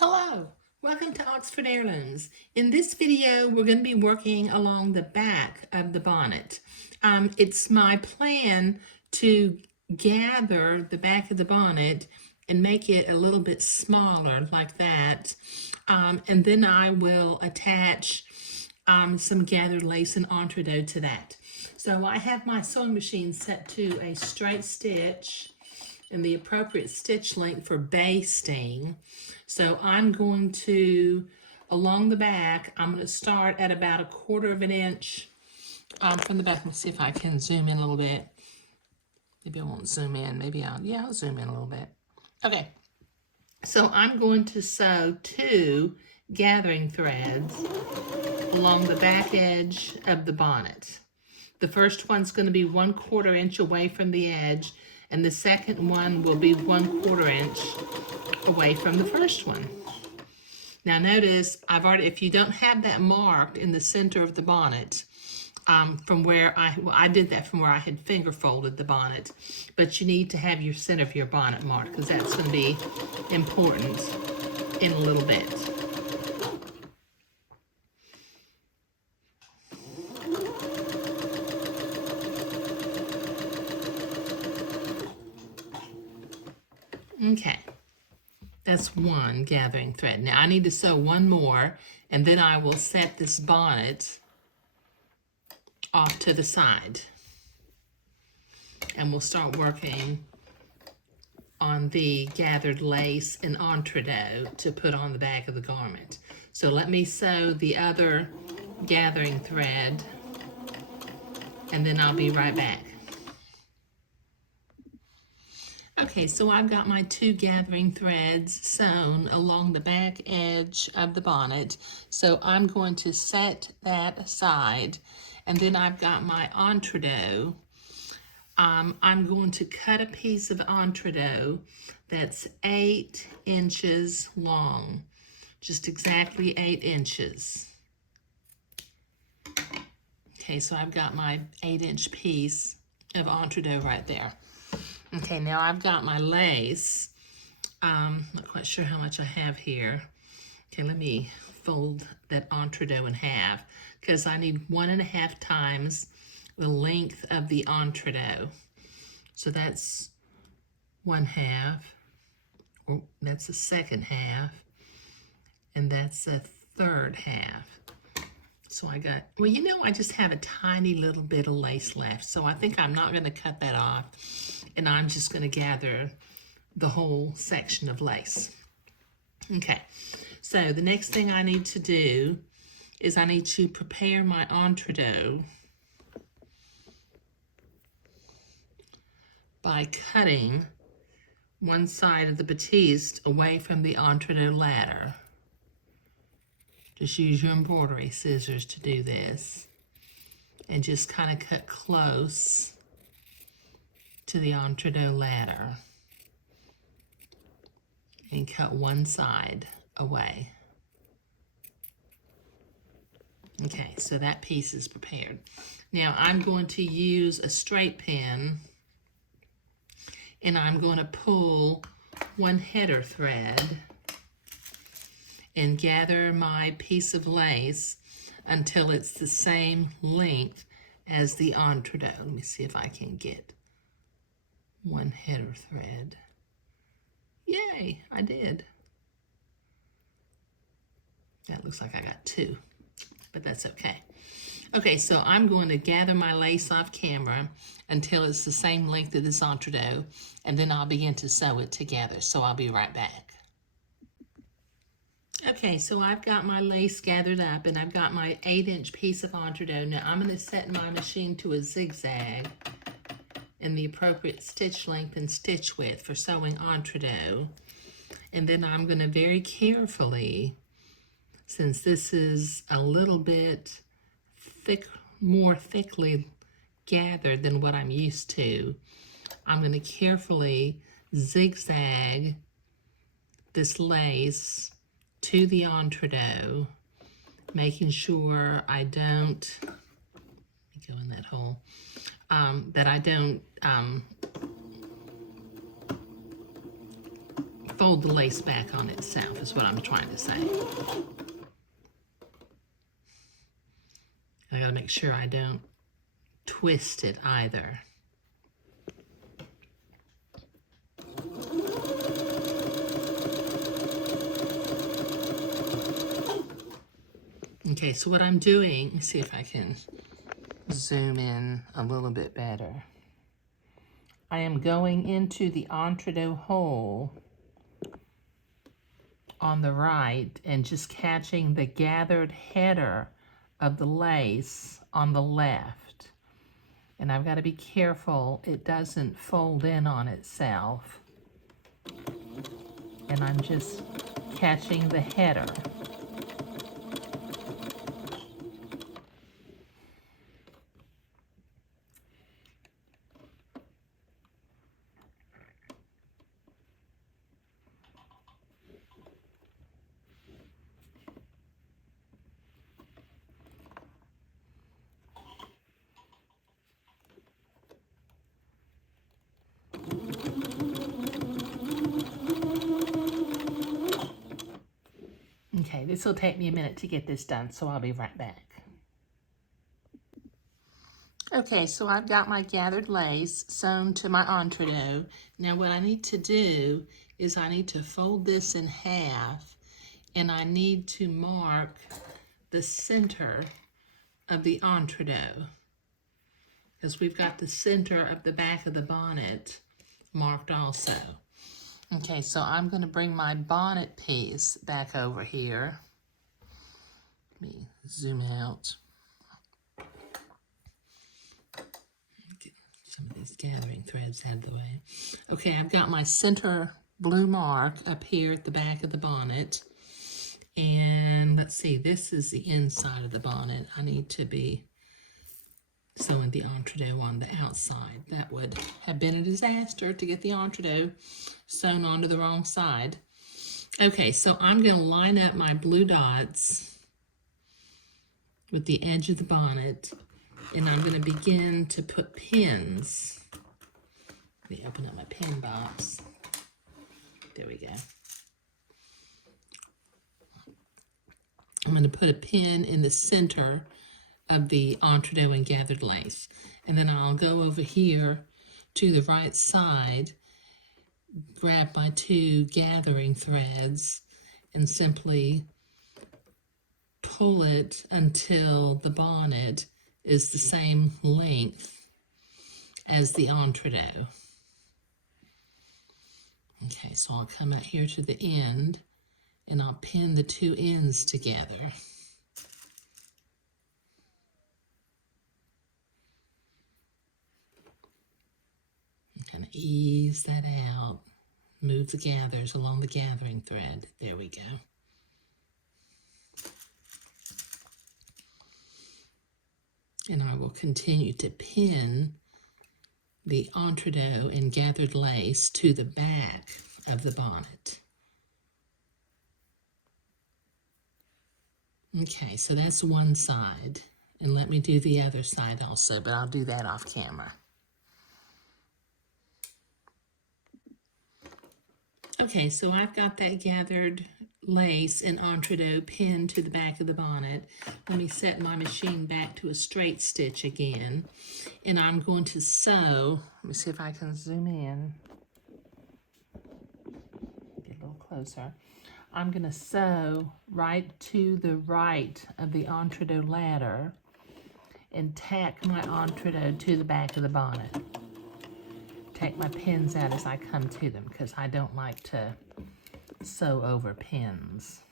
Hello, welcome to Oxford Heirlooms. In this video, we're going to be working along the back of the bonnet. It's my plan to gather the back of the bonnet and make it a little bit smaller like that. And then I will attach some gathered lace and entree to that. So I have my sewing machine set to a straight stitch and the appropriate stitch length for basting. So I'm going to, along the back, I'm going to start at about 1/4 of an inch from the back. Let me see if I can zoom in a little bit. Maybe I won't zoom in. I'll zoom in a little bit. Okay, so I'm going to sew 2 gathering threads along the back edge of the bonnet. The first one's going to be 1/4 inch away from the edge, and the second one will be 1/4 inch away from the first one. Now notice, if you don't have that marked in the center of the bonnet, from where I did that from where I had finger folded the bonnet, but you need to have your center of your bonnet marked because that's going to be important in a little bit. Okay, that's one gathering thread. Now I need to sew one more, and then I will set this bonnet off to the side. And we'll start working on the gathered lace and entree to put on the back of the garment. So let me sew the other gathering thread, and then I'll be right back. Okay, so I've got my 2 gathering threads sewn along the back edge of the bonnet. So I'm going to set that aside, and then I've got my entree. I'm going to cut a piece of entree that's 8 inches long, just exactly 8 inches. Okay, so I've got my 8-inch piece of entree right there. Okay, now I've got my lace. Not quite sure how much I have here. Okay, let me fold that entree in half because I need 1.5 times the length of the entree. So that's 1/2, or that's the second half, and that's the third half. So I got, I just have a tiny little bit of lace left, so I think I'm not going to cut that off, and I'm just going to gather the whole section of lace. Okay, so the next thing I need to do is I need to prepare my entree by cutting one side of the batiste away from the entree ladder. Just use your embroidery scissors to do this, and just kind of cut close to the entree ladder and cut one side away. Okay, so that piece is prepared. Now I'm going to use a straight pin, and I'm going to pull one header thread and gather my piece of lace until it's the same length as the entree. Let me see if I can get one header thread. Yay, I did. That looks like I got 2, but that's okay. Okay, so I'm going to gather my lace off camera until it's the same length of this entree, and then I'll begin to sew it together. So I'll be right back. Okay, so I've got my lace gathered up, and I've got my 8-inch piece of entree. Now I'm going to set my machine to a zigzag and the appropriate stitch length and stitch width for sewing entree. And then I'm going to very carefully, since this is a little bit more thickly gathered than what I'm used to, I'm going to carefully zigzag this lace to the entree, making sure I don't, let me go in that hole, that I don't fold the lace back on itself is what I'm trying to say. I gotta make sure I don't twist it either. Okay, so what I'm doing, let me see if I can zoom in a little bit better. I am going into the entre-deux hole on the right and just catching the gathered header of the lace on the left. And I've got to be careful it doesn't fold in on itself. And I'm just catching the header. Okay, this will take me a minute to get this done, so I'll be right back. Okay, so I've got my gathered lace sewn to my entre-deux. Now what I need to do is I need to fold this in half, and I need to mark the center of the entre-deux, because we've got the center of the back of the bonnet marked also. Okay, so I'm going to bring my bonnet piece back over here. Let me zoom out. Get some of these gathering threads out of the way. Okay, I've got my center blue mark up here at the back of the bonnet. And let's see, this is the inside of the bonnet. I need to be sewing the entre-deux on the outside. That would have been a disaster to get the entre-deux sewn onto the wrong side. Okay, so I'm going to line up my blue dots with the edge of the bonnet, and I'm going to begin to put pins. Let me open up my pin box. There we go. I'm going to put a pin in the center of the entre-deux and gathered lace. And then I'll go over here to the right side, grab my two gathering threads, and simply pull it until the bonnet is the same length as the entre-deux. Okay, so I'll come out here to the end and I'll pin the two ends together. Kind of ease that out, move the gathers along the gathering thread. There we go. And I will continue to pin the entre-deux and gathered lace to the back of the bonnet. Okay, so that's one side. And let me do the other side also, but I'll do that off camera. Okay, so I've got that gathered lace and entre-deux pinned to the back of the bonnet. Let me set my machine back to a straight stitch again. And I'm going to sew, let me see if I can zoom in. Get a little closer. I'm going to sew right to the right of the entre-deux ladder and tack my entre-deux to the back of the bonnet. Take my pins out as I come to them because I don't like to sew over pins.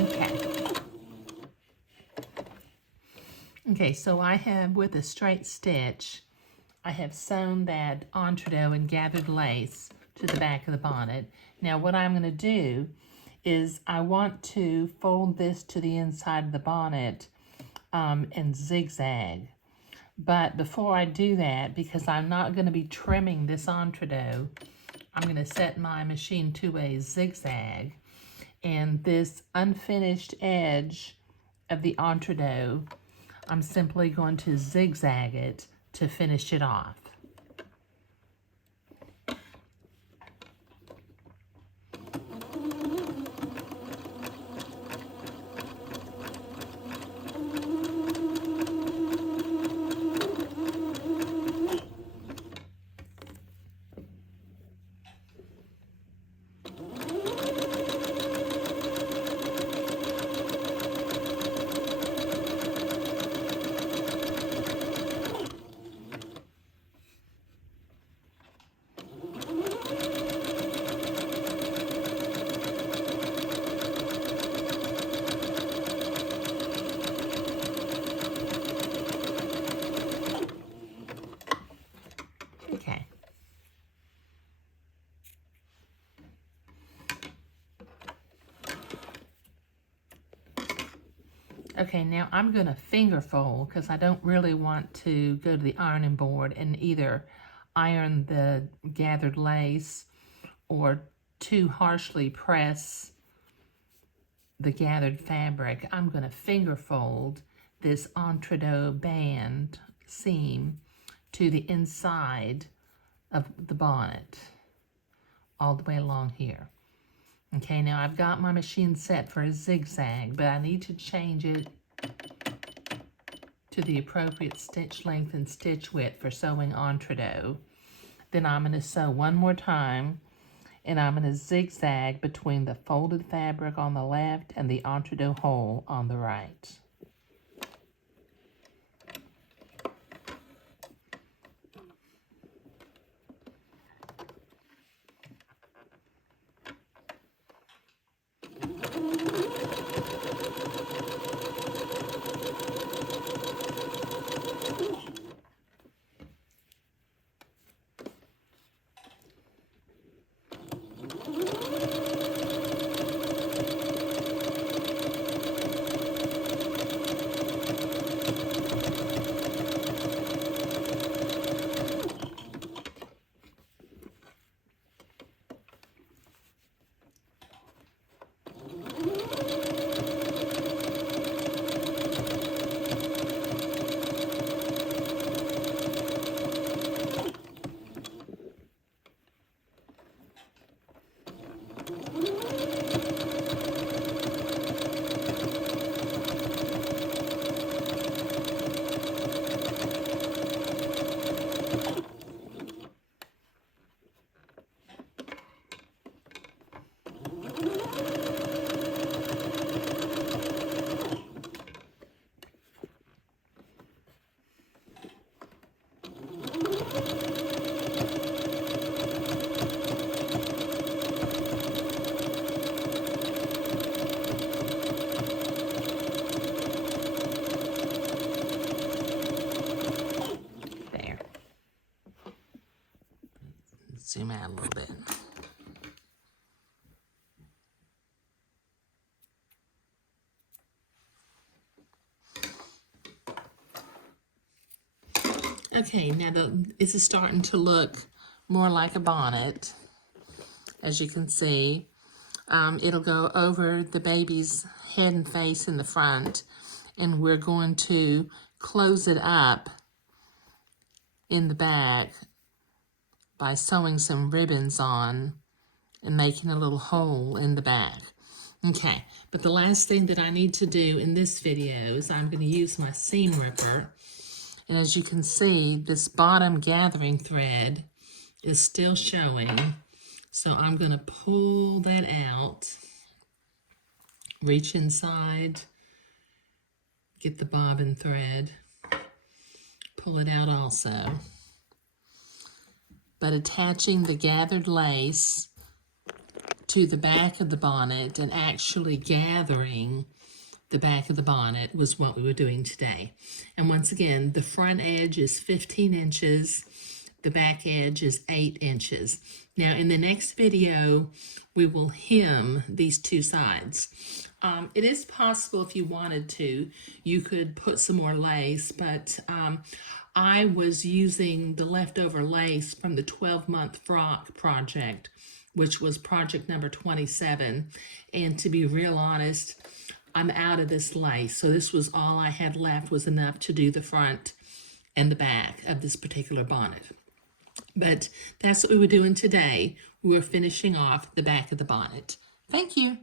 Okay. Okay, so I have, with a straight stitch, I have sewn that entree and gathered lace to the back of the bonnet. Now what I'm going to do is I want to fold this to the inside of the bonnet and zigzag. But before I do that, because I'm not going to be trimming this entree, I'm going to set my machine to a zigzag. And this unfinished edge of the entree, I'm simply going to zigzag it to finish it off. Okay. Okay, now I'm going to finger fold because I don't really want to go to the ironing board and either iron the gathered lace or too harshly press the gathered fabric. I'm going to finger fold this entree band seam to the inside of the bonnet all the way along here. Okay, now I've got my machine set for a zigzag, but I need to change it to the appropriate stitch length and stitch width for sewing entree. Then I'm going to sew one more time, and I'm going to zigzag between the folded fabric on the left and the entree hole on the right. There. Zoom out a little bit. Okay, now this is starting to look more like a bonnet, as you can see. It'll go over the baby's head and face in the front, and we're going to close it up in the back by sewing some ribbons on and making a little hole in the back. Okay, but the last thing that I need to do in this video is I'm going to use my seam ripper. And as you can see, this bottom gathering thread is still showing. So I'm going to pull that out, reach inside, get the bobbin thread, pull it out also. But attaching the gathered lace to the back of the bonnet and actually gathering the back of the bonnet was what we were doing today. And once again, the front edge is 15 inches, the back edge is 8 inches. Now in the next video, we will hem these two sides. It is possible if you wanted to, you could put some more lace, but I was using the leftover lace from the 12-month frock project, which was project number 27. And to be real honest, I'm out of this lace. So this was all I had left, was enough to do the front and the back of this particular bonnet. But that's what we were doing today. We were finishing off the back of the bonnet. Thank you.